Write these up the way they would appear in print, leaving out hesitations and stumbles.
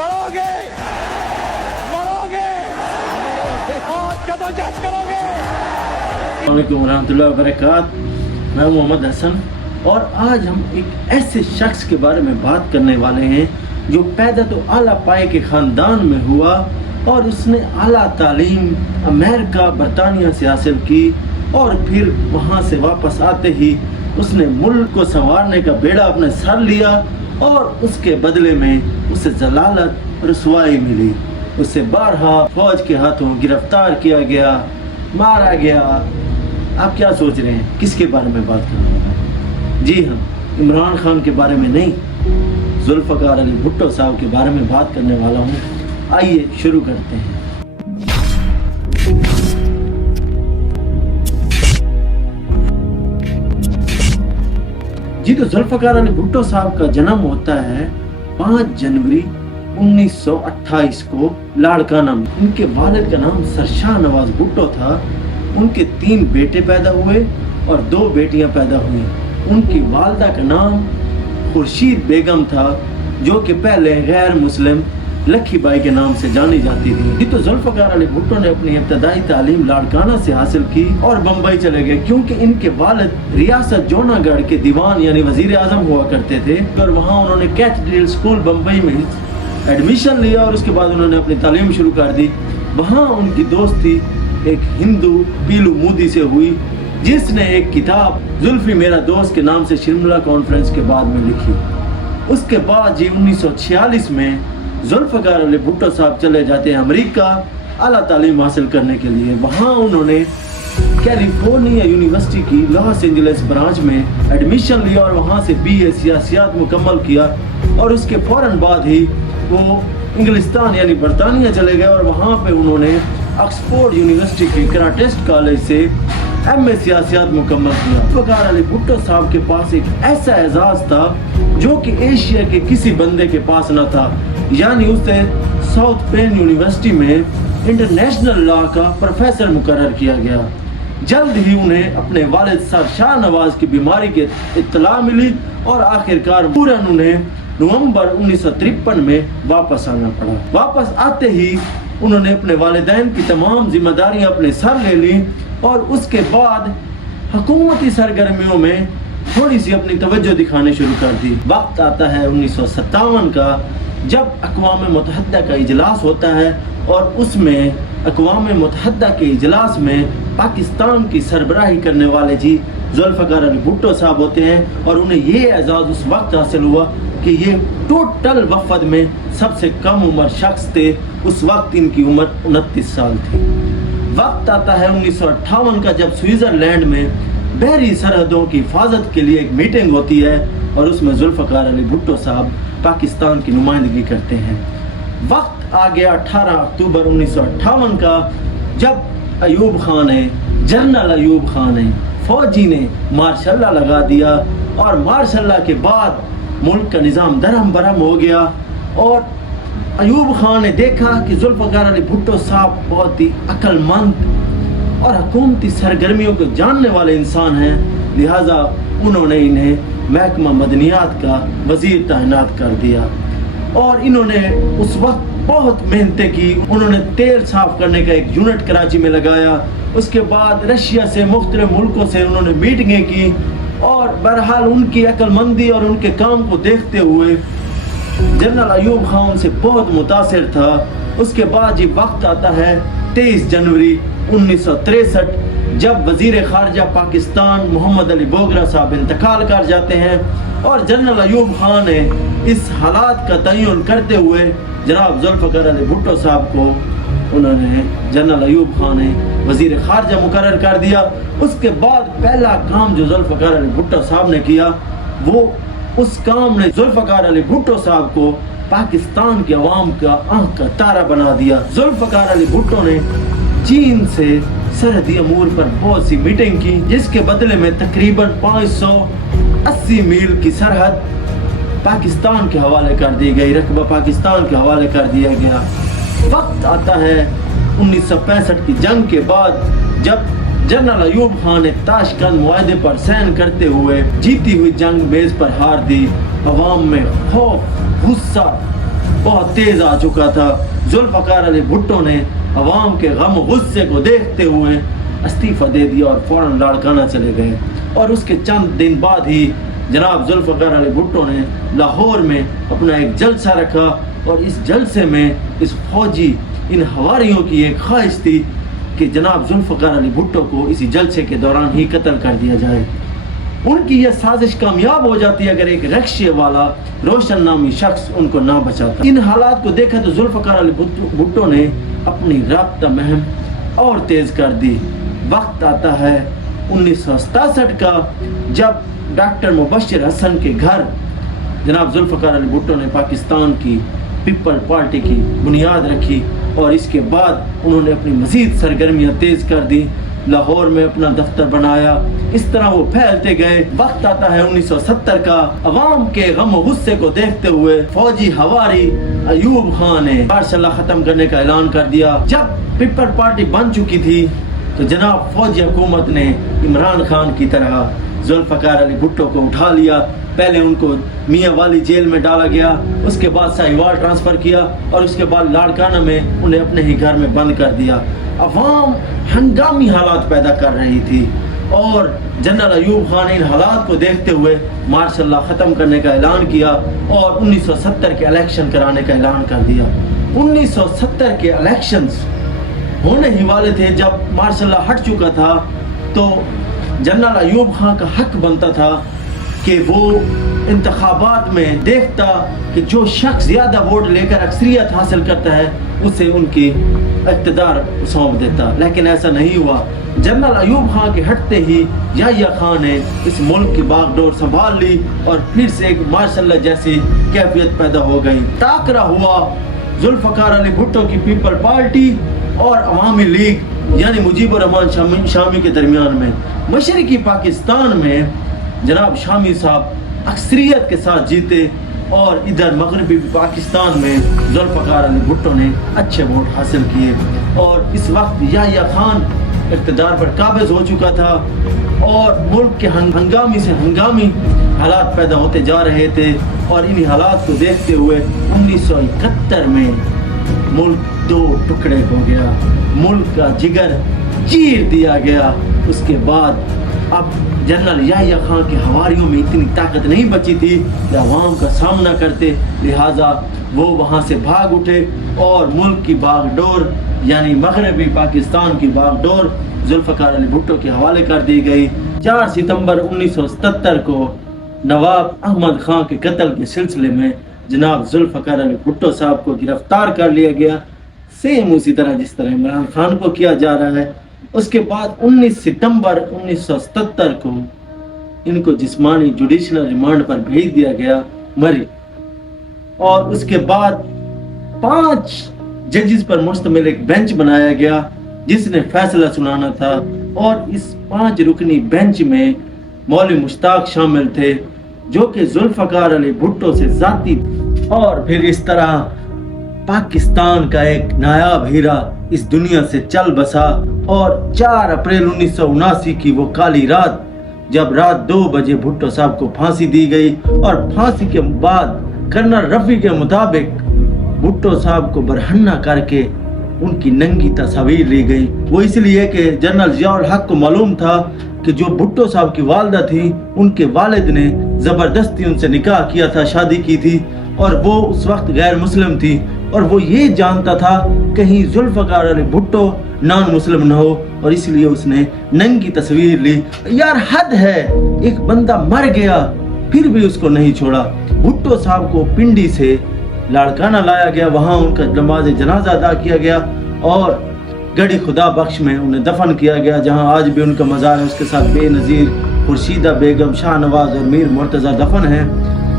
लड़ोगे, मरोगे और जद्दोजहद करोगे। अस्सलाम वालेकुम रहमतुल्लाहि व बरकातहू। मैं मोहम्मद हसन और आज हम एक ऐसे शख्स के बारे में बात करने वाले हैं जो पैदा तो आला पाए के ख़ानदान में हुआ और उसने आला तालीम अमेरिका बरतानिया से हासिल की और फिर वहाँ से वापस आते ही उसने मुल्क को संवारने का बेड़ा अपने सर लिया और उसके बदले में उसे जलालत रसवाई मिली। उसे बारहा फौज के हाथों गिरफ्तार किया गया, मारा गया। आप क्या सोच रहे हैं किसके बारे में बात कर रहे हैं? जी हाँ, इमरान खान के बारे में नहीं, जुल्फ़कार अली भुट्टो साहब के बारे में बात करने वाला हूँ। आइए शुरू करते हैं। जी तो जुल्फ़कार अली भुट्टो साहब का जन्म होता है 5 जनवरी 1928 को लाड़काना में। उनके वालिद का नाम सरशाह नवाज भुट्टो था। उनके 3 बेटे पैदा हुए और 2 बेटियां पैदा हुई। उनकी वालदा का नाम खुर्शीद बेगम था जो कि पहले गैर मुस्लिम लखी बाई के नाम से जानी जाती थी। तो जुल्फ़कार अली भुट्टो ने अपनी इब्तदाई तालीम लाड़काना से हासिल की और बम्बई चले गए क्योंकि इनके वालिद रियासत जोनागढ़ के दीवान यानी वजीर आजम हुआ करते थे और वहाँ उन्होंने कैथेड्रल स्कूल बम्बई में एडमिशन लिया और उसके बाद उन्होंने अपनी तालीम शुरू कर दी। वहाँ उनकी दोस्ती एक हिंदू पीलू मोदी से हुई जिसने एक किताब जुल्फी मेरा दोस्त के नाम से शिमला कॉन्फ्रेंस के बाद में लिखी। उसके बाद जी 1946 में जुल्फ़कार अली भुट्टो साहब चले जाते हैं अमेरिका आला तालीम हासिल करने के लिए। वहाँ उन्होंने कैलिफोर्निया यूनिवर्सिटी की लॉस एंजलिस ब्रांच में एडमिशन लिया और वहाँ से BA सियासियात मुकम्मल किया और उसके फ़ौरन बाद ही वो इंग्लिस्तान यानी बरतानिया चले गए और वहाँ पे उन्होंने ऑक्सफोर्ड यूनिवर्सिटी के कराटेस्ट कॉलेज से MA सियासियात मुकम्मल किया। जुल्फ़कार अली भुट्टो साहब के पास एक ऐसा एजाज़ था जो कि एशिया के किसी बंदे के पास न था, यानी उसे साउथ पेन यूनिवर्सिटी में इंटरनेशनल लॉ का प्रोफेसर मुकर्रर किया गया। जल्द ही उन्हें अपने वालिद सरशाह नवाज की बीमारी की इत्तला मिली और आखिरकार पूरन उन्हें नवंबर 1953 में वापस आना पड़ा। वापस आते ही उन्होंने अपने वालिदैन की तमाम जिम्मेदारियां अपने सर ले ली और उसके बाद हुकूमती सरगर्मियों में थोड़ी सी अपनी तवज्जो दिखाने शुरू कर दी। वक्त आता है 1957 का जब अक़वाम मुत्तहिदा का इजलास होता है और उसमें अक़वाम मुत्तहिदा के इजलास में पाकिस्तान की सरबराही करने वाले जी जुल्फ़कार अली भुट्टो साहब होते हैं और उन्हें ये एजाज़ उस वक्त हासिल हुआ कि ये टोटल वफद में सबसे कम उम्र शख्स थे। उस वक्त इनकी उम्र 29 साल थी। वक्त आता है 1958 का जब स्विट्ज़रलैंड में बहरी सरहदों की हिफाजत के लिए एक मीटिंग होती है और उसमें जुल्फ़कार अली भुट्टो साहब पाकिस्तान की नुमाइंदगी करते हैं। वक्त आ गया 18 अक्टूबर 1958 का जब अयूब खान ने जनरल अयूब खान ने फौजी ने मार्शल लगा दिया और मार्शल के बाद मुल्क का निज़ाम दरहम बरहम हो गया और अयूब खान ने देखा कि जुल्फ़कार अली भुट्टो साहब बहुत ही अक्लमंद और हुकूमती सरगर्मियों को जानने वाले इंसान हैं, लिहाजा उन्होंने इन्हें महकमा मदनियात का वज़ीर तैनात कर दिया और इन्होंने उस वक्त बहुत मेहनतें की। उन्होंने तेल साफ करने का एक यूनिट कराची में लगाया। उसके बाद रशिया से मुख्तलिफ मुल्कों से उन्होंने मीटिंगें की और बहरहाल उनकी अक्लमंदी और उनके काम को देखते हुए जनरल अयूब खान से बहुत मुतासिर था। उसके बाद ये वक्त आता है 23 जनवरी 1963 जब वजीर खारजा पाकिस्तान मोहम्मद अली बोगरा साहब इंतकाल कर जाते हैं और जनरल अयूब खान ने इस हालात का तयन करते हुए जनाब जुल्फ़कार अली भुट्टो साहब को उन्होंने जनरल अयूब खान ने वजीर खारजा मुकर्रर कर दिया। उसके बाद पहला काम जो जुल्फ़कार अली भुट्टो साहब ने किया वो उस काम ने जुल्फ़कार अली भुट्टो साहब को पाकिस्तान के अवाम का आंख का तारा बना दिया। जुल्फ़कार अली भुट्टो ने चीन से सरहदी अमूर पर बहुत सी मीटिंग की जिसके बदले में तकरीबन 580 मील की सरहद पाकिस्तान के हवाले कर दी गई, रकबा पाकिस्तान के हवाले कर दिया गया। वक्त आता है 1965 की जंग के बाद जब जनरल अयूब खान ने ताशकंद मुआहदे पर सहन करते हुए जीती हुई जंग मेज पर हार दी। अवाम में खौफ, गुस्सा بہت تیز آ چکا تھا۔ ذوالفقار علی بھٹو نے عوام کے غم و غصے کو دیکھتے ہوئے استعفیٰ دے دیا اور فوراً لاڑکانہ چلے گئے، اور اس کے چند دن بعد ہی جناب ذوالفقار علی بھٹو نے لاہور میں اپنا ایک جلسہ رکھا، اور اس جلسے میں اس فوجی ان حواریوں کی ایک خواہش تھی کہ جناب ذوالفقار علی بھٹو کو اسی جلسے کے دوران ہی قتل کر دیا جائے۔ ان کی یہ سازش کامیاب ہو جاتی اگر ایک رکشے والا روشن نامی شخص ان کو نہ بچاتا۔ ان حالات کو دیکھا تو ذوالفقار علی بھٹو نے اپنی رابطہ مہم اور تیز کر دی۔ وقت آتا ہے 1967 کا، جب ڈاکٹر مبشر حسن کے گھر جناب ذوالفقار علی بھٹو نے پاکستان کی پیپل پارٹی کی بنیاد رکھی، اور اس کے بعد انہوں نے اپنی مزید سرگرمیاں تیز کر دی، لاہور میں اپنا دفتر بنایا، اس طرح وہ پھیلتے گئے۔ وقت آتا ہے 1970 کا، عوام کے غم و غصے کو دیکھتے ہوئے فوجی حواری ایوب خان نے مارشل لا ختم کرنے کا اعلان کر دیا۔ جب پیپل پارٹی بن چکی تھی تو جناب فوجی حکومت نے عمران خان کی طرح ذوالفقار علی بھٹو کو اٹھا لیا۔ پہلے ان کو میاں والی جیل میں ڈالا گیا، اس کے بعد ساہیوال ٹرانسفر کیا، اور اس کے بعد لاڑکانہ میں انہیں اپنے ہی گھر میں بند کر دیا۔ عوام ہنگامی حالات پیدا کر رہی تھی، اور جنرل ایوب خان نے ان حالات کو دیکھتے ہوئے مارشل لا ختم کرنے کا اعلان کیا، اور 1970 کے الیکشن کرانے کا اعلان کر دیا۔ 1970 کے الیکشنز ہونے ہی والے تھے۔ جب مارشل لا ہٹ چکا تھا تو جنرل ایوب خان کا حق بنتا تھا کہ وہ انتخابات میں دیکھتا کہ جو شخص زیادہ ووٹ لے کر اکثریت حاصل کرتا ہے اسے ان کی اقتدار سونپ دیتا، لیکن ایسا نہیں ہوا۔ جنرل ایوب خان کے ہٹتے ہی یحییٰ خان نے اس ملک کی باغ ڈور سنبھال لی، اور پھر سے ایک ماشاء اللہ جیسی کیفیت پیدا ہو گئی۔ ٹاکرا ہوا ذوالفقار علی بھٹو کی پیپل پارٹی اور عوامی لیگ یعنی مجیب الرحمان شامی کے درمیان میں۔ مشرقی پاکستان میں جناب شامی صاحب اکثریت کے ساتھ جیتے، اور ادھر مغربی پاکستان میں ذوالفقار علی بھٹو نے اچھے ووٹ حاصل کیے، اور اس وقت یحییٰ خان اقتدار پر قابض ہو چکا تھا، اور ملک کے ہنگامی سے ہنگامی حالات پیدا ہوتے جا رہے تھے۔ اور انہی حالات کو دیکھتے ہوئے 1971 میں ملک دو ٹکڑے ہو گیا، ملک کا جگر چیر دیا گیا۔ اس کے بعد اب جنرل یحییٰ خان کے حواریوں میں اتنی طاقت نہیں بچی تھی کہ عوام کا سامنا کرتے، لہٰذا وہ وہاں سے بھاگ اٹھے، اور ملک کی باغ ڈور یعنی مغربی پاکستان کی باغ ڈور ذوالفقار علی بھٹو کے حوالے کر دی گئی۔ 4 ستمبر 1977 کو نواب احمد خان کے قتل کے سلسلے میں جناب ذوالفقار علی بھٹو صاحب کو گرفتار کر لیا گیا، سیم اسی طرح جس طرح عمران خان کو کیا جا رہا ہے۔ اس کے بعد 19 ستمبر 1977 کو ان کو جسمانی جوڈیشنل ریمانڈ پر بھیج دیا گیا مری، اور اس کے بعد 5 ججز پر مشتمل ایک بینچ بنایا گیا جس نے فیصلہ سنانا تھا، اور اس 5 رکنی بینچ میں مولوی مشتاق شامل تھے جو کہ ذوالفقار علی بھٹو سے ذاتی، اور پھر اس طرح پاکستان کا ایک نایاب ہیرا اس دنیا سے چل بسا۔ اور 4 اپریل 1979 کی وہ کالی رات جب رات 2 بجے بھٹو صاحب کو پھانسی دی گئی، اور پھانسی کے بعد کرنل رفیع کے مطابق بھٹو صاحب کو برہنہ کر کے ان کی ننگی تصاویر لی گئی۔ وہ اس لیے کہ جنرل ضیاء الحق کو معلوم تھا کہ جو بھٹو صاحب کی والدہ تھی ان کے والد نے زبردستی ان سے نکاح کیا تھا، شادی کی تھی، اور وہ اس وقت غیر مسلم تھی، اور وہ یہ جانتا تھا کہیں ذوالفقار علی بھٹو نان مسلم نہ ہو، اور اس لیے اس نے ننگی تصویر لی۔ یار حد ہے، ایک بندہ مر گیا پھر بھی اس کو نہیں چھوڑا۔ بھٹو صاحب کو پنڈی سے لاڑکانہ لایا گیا، وہاں ان کا نماز جنازہ ادا کیا گیا، اور گڑھی خدا بخش میں انہیں دفن کیا گیا، جہاں آج بھی ان کا مزار ہے۔ اس کے ساتھ بے نظیر خورشیدہ بیگم، شاہ نواز اور میر مرتضیٰ دفن ہیں۔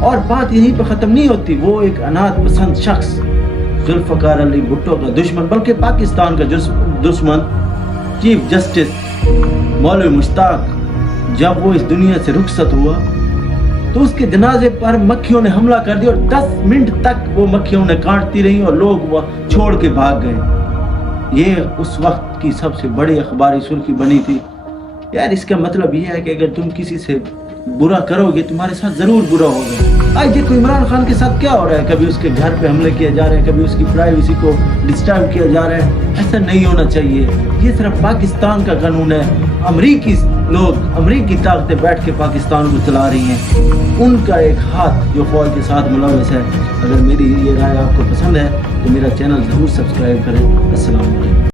اور بات یہیں پہ ختم نہیں ہوتی، وہ ایک اناج پسند شخص ذوالفقار علی بھٹو کا دشمن، بلکہ پاکستان کا دشمن چیف جسٹس مولوی مشتاق، جب وہ اس دنیا سے رخصت ہوا تو اس کے جنازے پر مکھیوں نے حملہ کر دیا، اور 10 منٹ تک وہ مکھیوں نے کاٹتی رہی اور لوگ وہ چھوڑ کے بھاگ گئے۔ یہ اس وقت کی سب سے بڑی اخباری سرخی بنی تھی۔ یار اس کا مطلب یہ ہے کہ اگر تم کسی سے बुरा करोगे तुम्हारे साथ जरूर बुरा होगा। आज देखो इमरान खान के साथ क्या हो रहा है, कभी उसके घर पे हमले किए जा रहे हैं, कभी उसकी प्राइवेसी को डिस्टर्ब किया जा रहा है। ऐसा नहीं होना चाहिए, ये सिर्फ पाकिस्तान का कानून है। अमरीकी लोग, अमरीकी ताकतें बैठ के पाकिस्तान को चला रही हैं, उनका एक हाथ जो फौज के साथ मुलविस है। अगर मेरी ये राय आपको पसंद है तो मेरा चैनल जरूर सब्सक्राइब करें। अस्सलाम वालेकुम।